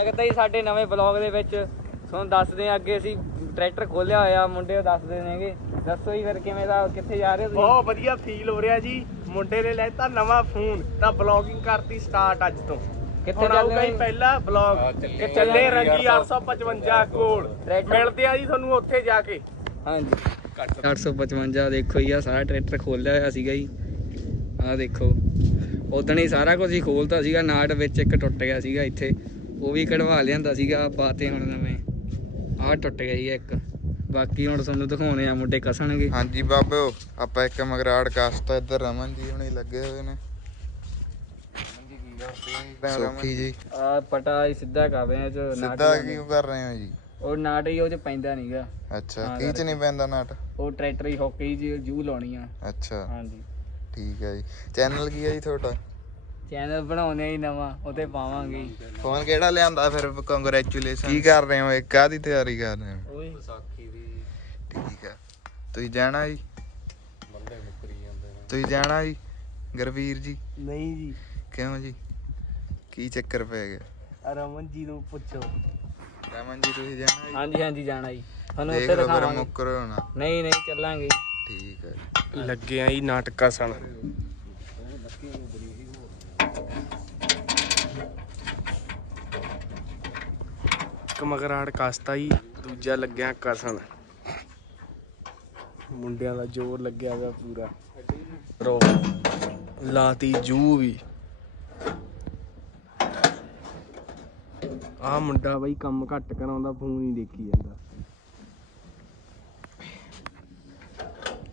ਸਵਾਗਤ ਹੈ ਜੀ ਸਾਡੇ ਨਵੇਂ ਬਲੌਗ ਦੇ ਵਿੱਚ। ਤੁਹਾਨੂੰ ਦੱਸਦੇ ਹਾਂ ਅੱਗੇ ਅਸੀਂ ਟਰੈਕਟਰ ਖੋਲਿਆ ਹੋਇਆ ਮੁੰਡੇ ਉਹ ਦੱਸਦੇ ਨੇਗੇ ਦੱਸੋ ਜੀ ਫਿਰ ਕਿਵੇਂ ਦਾ ਕਿੱਥੇ ਜਾ ਰਹੇ ਹੋ ਤੁਸੀਂ? ਬਹੁਤ ਵਧੀਆ ਫੀਲ ਹੋ ਰਿਹਾ ਜੀ। ਮੁੰਡੇ ਨੇ ਲੈਤਾ ਨਵਾਂ ਫੋਨ ਤਾਂ ਬਲੌਗਿੰਗ ਕਰਤੀ ਸਟਾਰਟ ਅੱਜ ਤੋਂ। ਕਿੱਥੇ ਚੱਲੇ ਆਊਗਾ ਹੀ ਹੋ? ਪਹਿਲਾ ਬਲੌਗ ਚੱਲੇ ਰੰਗੀ 855 ਕੋਲ। ਮਿਲਦੇ ਆ ਜੀ ਤੁਹਾਨੂੰ ਉੱਥੇ ਜਾ ਕੇ। ਹਾਂਜੀ। 855 ਦੇਖੋ ਜੀ ਆ ਸਾਰਾ ਟਰੈਕਟਰ ਖੋਲਿਆ ਹੋਇਆ ਸੀਗਾ ਜੀ। ਆਹ ਦੇਖੋ ਉਦਣ ਹੀ ਸਾਰਾ ਕੁਝ ਹੀ ਖੋਲਤਾ ਸੀਗਾ ਨਾਟ ਵਿੱਚ ਇੱਕ ਟੁੱਟ ਗਿਆ ਸੀਗਾ ਇੱਥੇ। ਉਹ ਵੀ ਕਢਵਾ ਲਿਆਂਦਾ ਸੀਗਾ ਪਾਤੇ ਹੁਣ ਨਵੇਂ। ਆਹ ਟੁੱਟ ਗਿਆ ਜੀ ਇੱਕ। ਬਾਕੀ ਹੁਣ ਤੁਹਾਨੂੰ ਦਿਖਾਉਣੇ ਆ ਮੁੰਡੇ ਕਸਣਗੇ। ਹਾਂਜੀ ਬਾਬਿਓ ਆਪਾਂ ਇੱਕ ਮਗਰਾੜ ਕਾਸਤਾ ਇੱਧਰ ਰਮਨ ਜੀ ਹੁਣੇ ਲੱਗੇ ਹੋਏ ਨੇ। ਸੋਖੀ ਜੀ। ਆ ਪਟਾ ਹੀ ਸਿੱਧਾ ਕਰ ਰਹੇ ਆ ਜੋ ਨਾਟ ਸਿੱਧਾ ਕਿਉਂ ਕਰ ਰਹੇ ਹੋ ਜੀ? ਉਹ ਨਾਟ ਹੀ ਉਹ ਚ ਪੈਂਦਾ ਨਹੀਂਗਾ ਅੱਛਾ ਹਾਂ, ਕੀ ਚ ਨਹੀਂ ਪੈਂਦਾ ਨਟ? ਉਹ ਟਰੈਕਟਰ ਹੀ ਹੋਕੇ ਜੀ ਜੂ ਲਾਉਣੀ ਆ। ਅੱਛਾ। ਹਾਂਜੀ। ਠੀਕ ਹੈ ਜੀ। ਚੈਨਲ ਕੀ ਹੈ ਜੀ ਤੁਹਾਡਾ? ਚੈਨਲ ਬਣਾਉਣੇ ਹੀ ਨਵਾਂ ਉਹਤੇ ਪਾਵਾਂਗੇ। ਫੋਨ ਕਿਹੜਾ ਲਿਆਂਦਾ ਫਿਰ? ਕੰਗ੍ਰੈਚੁਲੇਸ਼ਨ ਕੀ ਕਰ ਰਹੇ ਹੋ? ਇੱਕ ਕਾਦੀ ਤਿਆਰੀ ਕਰ ਰਹੇ ਹੋ? ਓਏ ਠੀਕ ਹੈ ਤੁਸੀਂ ਜਾਣਾ ਜੀ? ਤੁਸੀਂ ਜਾਣਾ ਜੀ? ਗੁਰਵੀਰ ਜੀ? ਨਹੀਂ ਜੀ। ਕਿਉਂ ਜੀ? ਕੀ ਚੱਕਰ ਪੈ ਗਿਆ? ਰਮਨ ਜੀ ਨੂੰ ਪੁੱਛੋ। ਰਮਨ ਜੀ ਤੁਸੀਂ ਜਾਣਾ ਜੀ? ਹਾਂਜੀ ਹਾਂਜੀ ਜਾਣਾ ਜੀ। ਤੁਹਾਨੂੰ ਉੱਥੇ ਦਿਖਾਵਾਂਗੇ। ਮੁੱਕਰ ਹੋਣਾ। ਨਹੀਂ ਨਹੀਂ ਚੱਲਾਂਗੇ। ਠੀਕ ਹੈ ਜੀ। ਲੱਗੇ ਆ ਜੀ ਨਾਟਕਾ ਸਣ। ਇੱਕ ਮਗਰਾੜ ਕਸਤਾ ਜੀ ਦੂਜਾ ਲੱਗਿਆ ਕਸਣ ਮੁੰਡਿਆਂ ਦਾ ਜ਼ੋਰ ਲੱਗਿਆ ਹੋਇਆ ਪੂਰਾ। ਰੋ ਲਾਤੀ ਜੂ ਵੀ। ਆ ਮੁੰਡਾ ਬਈ ਕੰਮ ਘੱਟ ਕਰਾਉਂਦਾ ਫੋਨ ਹੀ ਦੇਖੀ ਜਾਂਦਾ।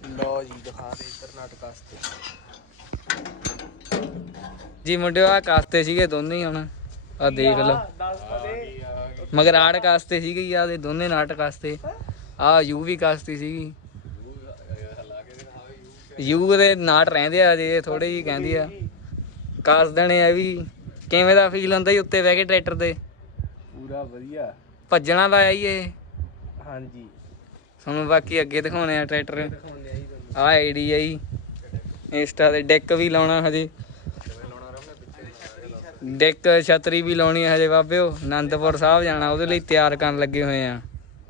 ਲੋ ਜੀ ਦਿਖਾ ਦੇ ਇੱਧਰ ਨਾਟਕਾਸਤੇ ਜੀ ਮੁੰਡਿਓ ਆ ਕਾਸਤੇ ਸੀਗੇ ਦੋਨੇ ਹੀ ਹੁਣ। ਆ ਦੇਖ ਲਓ। ਦੱਸ ਦੇ। ਮਗਰਾੜ ਕਾਸਤੇ ਸੀਗੇ ਆ ਦੇ ਦੋਨੇ ਨਾਟ ਕਾਸਤੇ। ਆ ਯੂ ਵੀ ਕਾਸਤੀ ਸੀਗੀ। ਯੂ ਦੇ ਨਾਟ ਰਹਿੰਦੇ ਆ ਜੇ ਥੋੜੇ ਜੀ ਕਹਿੰਦੀ ਆ। ਕਾਸ ਦੇਣੇ ਆ ਵੀ। ਕਿਵੇਂ ਦਾ ਫੀਲ ਹੁੰਦਾ ਜੀ ਉੱਤੇ ਬਹਿ ਕੇ ਟਰੈਕਟਰ ਤੇ? ਪੂਰਾ ਵਧੀਆ। ਭੱਜਣਾ ਦਾ ਆ ਜੀ ਇਹ? ਹਾਂਜੀ। ਤੁਹਾਨੂੰ ਬਾਕੀ ਅੱਗੇ ਦਿਖਾਉਣੇ ਆ ਟਰੈਕਟਰ। ਆ ਆਈਡੀ ਆ ਜੀ। ਇੰਸਟਾ ਤੇ ਡੈਕ ਵੀ ਲਾਉਣਾ ਹਜੇ। ਡੈਕ ਛਤਰੀ ਵੀ ਲਾਉਣੀ ਹੈ ਹਜੇ ਬਾਬਿਓ ਆਨੰਦਪੁਰ ਸਾਹਿਬ ਜਾਣਾ ਉਹਦੇ ਲਈ ਤਿਆਰ ਕਰਨ ਲੱਗੇ ਹੋਏ ਆ।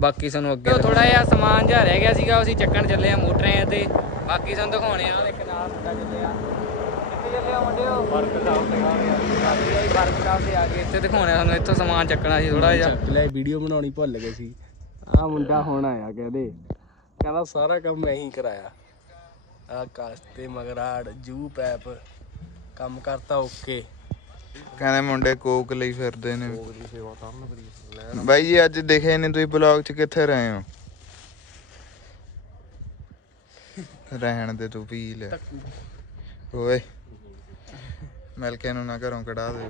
ਬਾਕੀ ਸਾਨੂੰ ਅੱਗੇ ਥੋੜਾ ਜਿਹਾ ਸਮਾਨ ਜਿਹਾ ਰਹਿ ਗਿਆ ਸੀਗਾ ਅਸੀਂ ਚੱਕਣ ਚੱਲੇ ਆ ਮੋਟਰਾਂ ਤੇ ਬਾਕੀ ਸਾਨੂੰ ਦਿਖਾਉਣੇ ਆ ਇੱਕ ਨਾਲ ਮੁੰਡਾ ਚੱਲੇ ਆ ਕਿੱਥੇ ਚੱਲੇ ਆ ਮੁੰਡਿਓ? ਵਰਕ ਸਾਹਿਬ ਤੇ ਆ ਗਏ ਵਰਕ ਸਾਹਿਬ ਤੇ ਆ ਗਏ ਇੱਥੇ ਦਿਖਾਉਣੇ ਆ ਸਾਨੂੰ ਇੱਥੋਂ ਸਮਾਨ ਚੱਕਣਾ ਸੀ ਥੋੜਾ ਜਿਹਾ। ਚੱਕ ਲੈ ਵੀਡੀਓ ਬਣਾਉਣੀ ਭੁੱਲ ਗਏ ਸੀ। ਆ ਮੁੰਡਾ ਹੁਣ ਆਇਆ ਕਹਿੰਦੇ ਕਹਿੰਦਾ ਸਾਰਾ ਕੰਮ ਮੈਂ ਹੀ ਕਰਾਇਆ। ਆ ਕਾਸਤੇ ਮਗਰਾੜ ਜੂ ਪੈਪ ਕੰਮ ਕਰਤਾ ਓਕੇ। ਕਹਿੰਦੇ ਮੁੰਡੇ ਕੋਕ ਲਈ ਫਿਰਦੇ ਨੇ। ਬਾਈ ਜੀ ਅੱਜ ਦਿਖੇ ਨੇ ਤੁਸੀਂ ਬਲੌਗ 'ਚ ਕਿੱਥੇ ਰਹੇ ਹੋ? ਰਹਿਣ ਦੇ ਤੂੰ ਪੀ ਲੈ ਓਏ ਮਿਲ ਕੇ ਨੂੰ ਨਾ ਘਰੋਂ ਕਢਾ ਦੇ।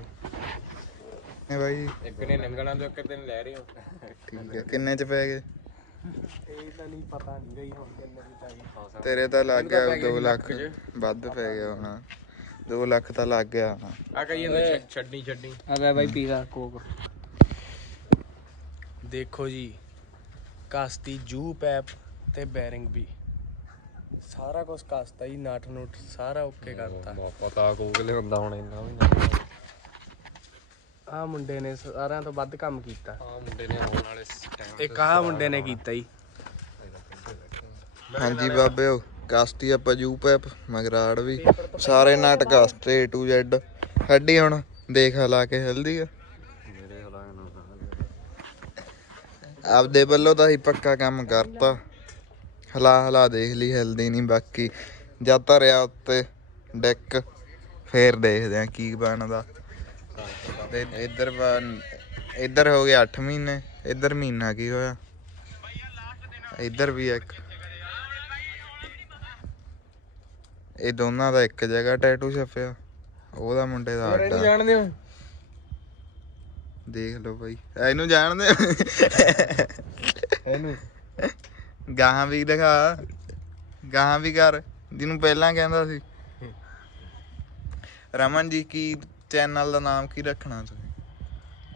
ਇਹ ਬਾਈ। ਇੱਕ ਨੇ ਲੰਗਣਾ ਤੋਂ ਇੱਕ ਦਿਨ ਲੈ ਰਹੇ ਹੋ। ਠੀਕ ਹੈ ਕਿੰਨੇ ਚ ਪੈ ਗਏ? ਇਹ ਤਾਂ ਨਹੀਂ ਪਤਾ ਨਹੀਂ ਗਈ ਹੁਣ ਕਿੰਨੇ ਦੀ ਚਾਹੀਦੀ। ਤੇਰੇ ਤਾਂ ਲੱਗ ਗਿਆ 2 ਲੱਖ ਵੱਧ ਪੈ ਗਿਆ ਹੋਣਾ। 2 ਲੱਖ ਤਾਂ ਲੱਗ ਗਿਆ ਹੋਣਾ। ਆ ਕਹੀ ਜਾਂਦੇ ਛੱਡਣੀ ਛੱਡਣੀ। ਆ ਲੈ ਬਾਈ ਪੀਲਾ ਕੋਕ। ਦੇਖੋ ਜੀ ਕਾਸਤੀ ਜੂ ਪੈਪ ਤੇ ਬੈਰਿੰਗ ਵੀ। ਸਾਰਾ ਕੁਝ ਕਾਸਤਾ ਹੀ ਨਾਟ ਨੂਟ ਸਾਰਾ ਓਕੇ ਕਰਤਾ। ਪਤਾ ਕੋਕ ਲਿਆਉਂਦਾ ਹੁਣ ਇੰਨਾ ਵੀ ਨਾ। ਆ ਮੁੰਡੇ ਨੇ ਸਾਰਿਆਂ ਤੋਂ ਵੱਧ ਕੰਮ ਕੀਤਾ। ਆ ਮੁੰਡੇ ਨੇ ਆਉਣ ਵਾਲੇ ਟਾਈਮ ਇੱਕ ਆਹ ਮੁੰਡੇ ਨੇ ਕੀਤਾ ਜੀ। ਹਾਂਜੀ ਬਾਬਿਓ। ਕਾਸਤੀ ਆਪਾਂ ਜੂ ਪੈਪ ਮਗਰਾੜ ਵੀ। ਸਾਰੇ ਨਾਟਕ ਕਾਸਟੇ A to ਹੱਡੀ ਹੁਣ, ਦੇਖ ਲਾ ਕੇ ਹਲਦੀ ਆ। ਆਪਦੇ ਵੱਲੋਂ ਤਾਂ ਹੀ ਪੱਕਾ ਕੰਮ ਕਰਤਾ। ਹਲਾ ਹਲਾ ਦੇਖ ਲਈ ਹਲਦੀ ਨਹੀਂ, ਬਾਕੀ ਜਦ ਧਰਿਆ ਉੱਤੇ ਡੈਕ ਫੇਰ ਦੇਖਦੇ ਆ ਕੀ ਬਣਦਾ। ਤੇ ਇੱਧਰ ਇੱਧਰ ਹੋ ਗਿਆ 8 ਮਹੀਨੇ, ਇੱਧਰ ਮਹੀਨਾ ਕੀ ਹੋਇਆ? ਇੱਧਰ ਵੀ ਇੱਕ। ਇਹ ਦੋਨਾਂ ਦਾ ਇੱਕ ਜਗ੍ਹਾ ਟੈਟੂ ਛਪਿਆ। ਉਹਦਾ ਮੁੰਡੇ ਦਾ ਅੱਡਾ। ਜਾਣਦੇ ਹੋ? ਦੇਖ ਲਓ ਬਾਈ। ਇਹਨੂੰ ਜਾਣਦੇ ਹੋ? ਇਹਨੂੰ? ਗਾਹਾਂ ਵੀ ਦਿਖਾ। ਗਾਹਾਂ ਵੀ ਕਰ। ਜਿਹਨੂੰ ਪਹਿਲਾਂ ਕਹਿੰਦਾ ਸੀ। ਰਮਨ ਜੀ ਕੀ ਚੈਨਲ ਦਾ ਨਾਮ ਕੀ ਰੱਖਣਾ ਤੁਸੀਂ?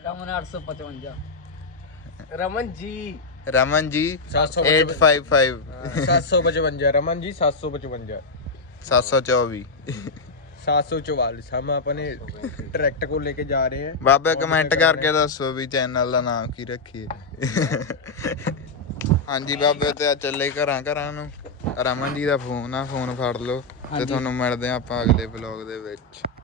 ਰਮਨ 855 ਰਮਨ ਜੀ। ਰਮਨ ਜੀ 855 755 ਰਮਨ ਜੀ 755 724 744 हम अपने ट्रैक्टर को लेके जा रहे हैं ਬਾਬੇ ਕਮੈਂਟ ਕਰਕੇ ਦੱਸੋ ਵੀ ਚੈਨਲ ਦਾ ਨਾਮ ਕੀ ਰੱਖੀਏ ਹਾਂਜੀ ਬਾਬੇ ਤੇ ਆ ਚੱਲੇ ਘਰਾਂ ਘਰਾਂ ਨੂੰ ਰਮਨ ਜੀ ਦਾ ਫੋਨ ਆ ਫੋਨ ਫੜ ਲਓ ਤੇ ਤੁਹਾਨੂੰ ਮਿਲਦੇ ਆ ਆਪਾਂ ਅਗਲੇ ਵਲੌਗ ਦੇ ਵਿੱਚ